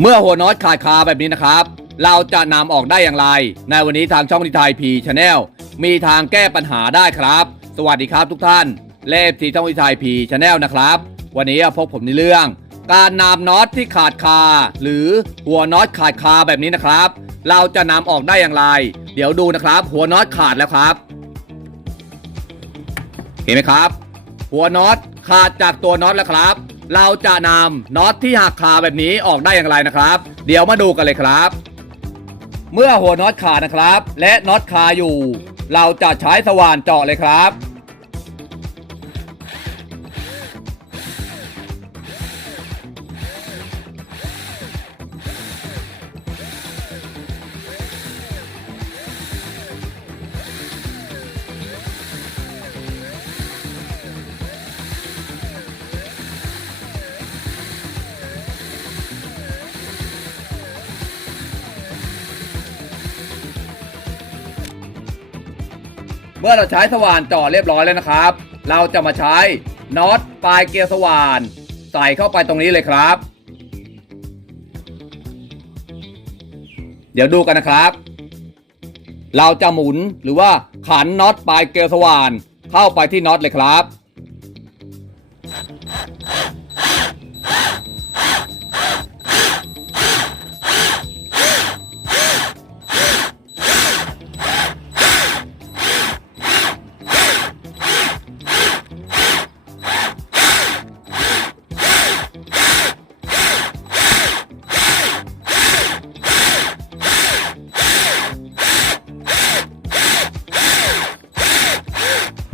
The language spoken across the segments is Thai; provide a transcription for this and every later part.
เมื่อหัวน็อตขาดคาแบบนี้นะครับ เราจะนำออกได้อย่างไร ในวันนี้ทางช่องนิทายพีชาแนลมีทางแก้ปัญหาได้ครับ สวัสดีครับทุกท่านเลฟทีช่องนิทายพีชาแนลนะครับ วันนี้พบผมในเรื่อง การนำน็อตที่ขาดคา หรือหัวน็อตขาดคาแบบนี้นะครับ เราจะนำออกได้อย่างไร เดี๋ยวดูนะครับ หัวน็อตขาดแล้วครับ เห็นไหมครับ หัวน็อตขาดจากตัวน็อตแล้วครับ เราจะนำน็อตที่หักคาแบบนี้ออกได้อย่างไรนะครับ เดี๋ยวมาดูกันเลยครับ เมื่อหัวน็อตขาดนะครับ และน็อตคาอยู่ เราจะใช้สว่านเจาะเลยครับ เมื่อเราใช้สว่านจ่อเรียบร้อยแล้วนะครับ เราจะมาใช้น็อตปลายเกียร์สว่าน ใส่เข้าไปตรงนี้เลยครับ เดี๋ยวดูกันนะครับ เราจะหมุนหรือว่าขันน็อตปลายเกลียวสว่าน เข้าไปที่น็อตเลยครับ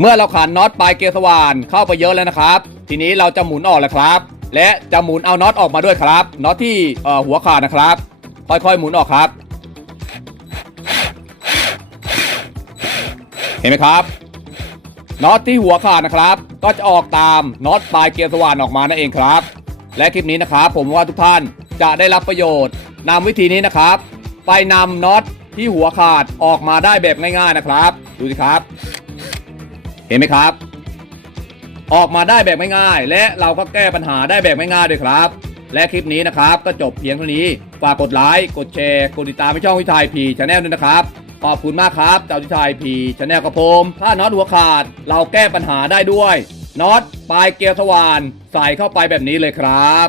เมื่อเราขันน็อตปลายเกียวสว่านเข้าไปเยอะแล้วนะครับ ทีนี้เราจะหมุนออกแล้วครับ และจะหมุนเอาน็อตออกมาด้วยครับน็อตที่หัวขาดนะครับ ค่อยๆหมุนออกครับ เห็นไหมครับน็อตที่หัวขาดนะครับ ก็จะออกตามน็อตปลายเกียร์สว่านออกมานั่นเองครับ และคลิปนี้นะครับ ผมว่าทุกท่านจะได้รับประโยชน์นำวิธีนี้นะครับ ไปนำน็อตที่หัวขาดออกมาได้แบบง่าย ๆนะครับ ดูสิครับ เห็นไหมครับ ออกมาได้แบบง่ายๆ และเราก็แก้ปัญหาได้แบบง่ายๆด้วยครับ และคลิปนี้นะครับก็จบเพียงเท่านี้ ฝากกดไลค์ กดแชร์ กดติดตามช่องวิทยพีชาแนลด้วยนะครับ ขอบคุณมากครับเจ้าวิทยพีชาแนลกระผมถ้าน็อตหัวขาด เราแก้ปัญหาได้ด้วยน็อตปลายเกลียวสว่าน ใส่เข้าไปแบบนี้เลยครับ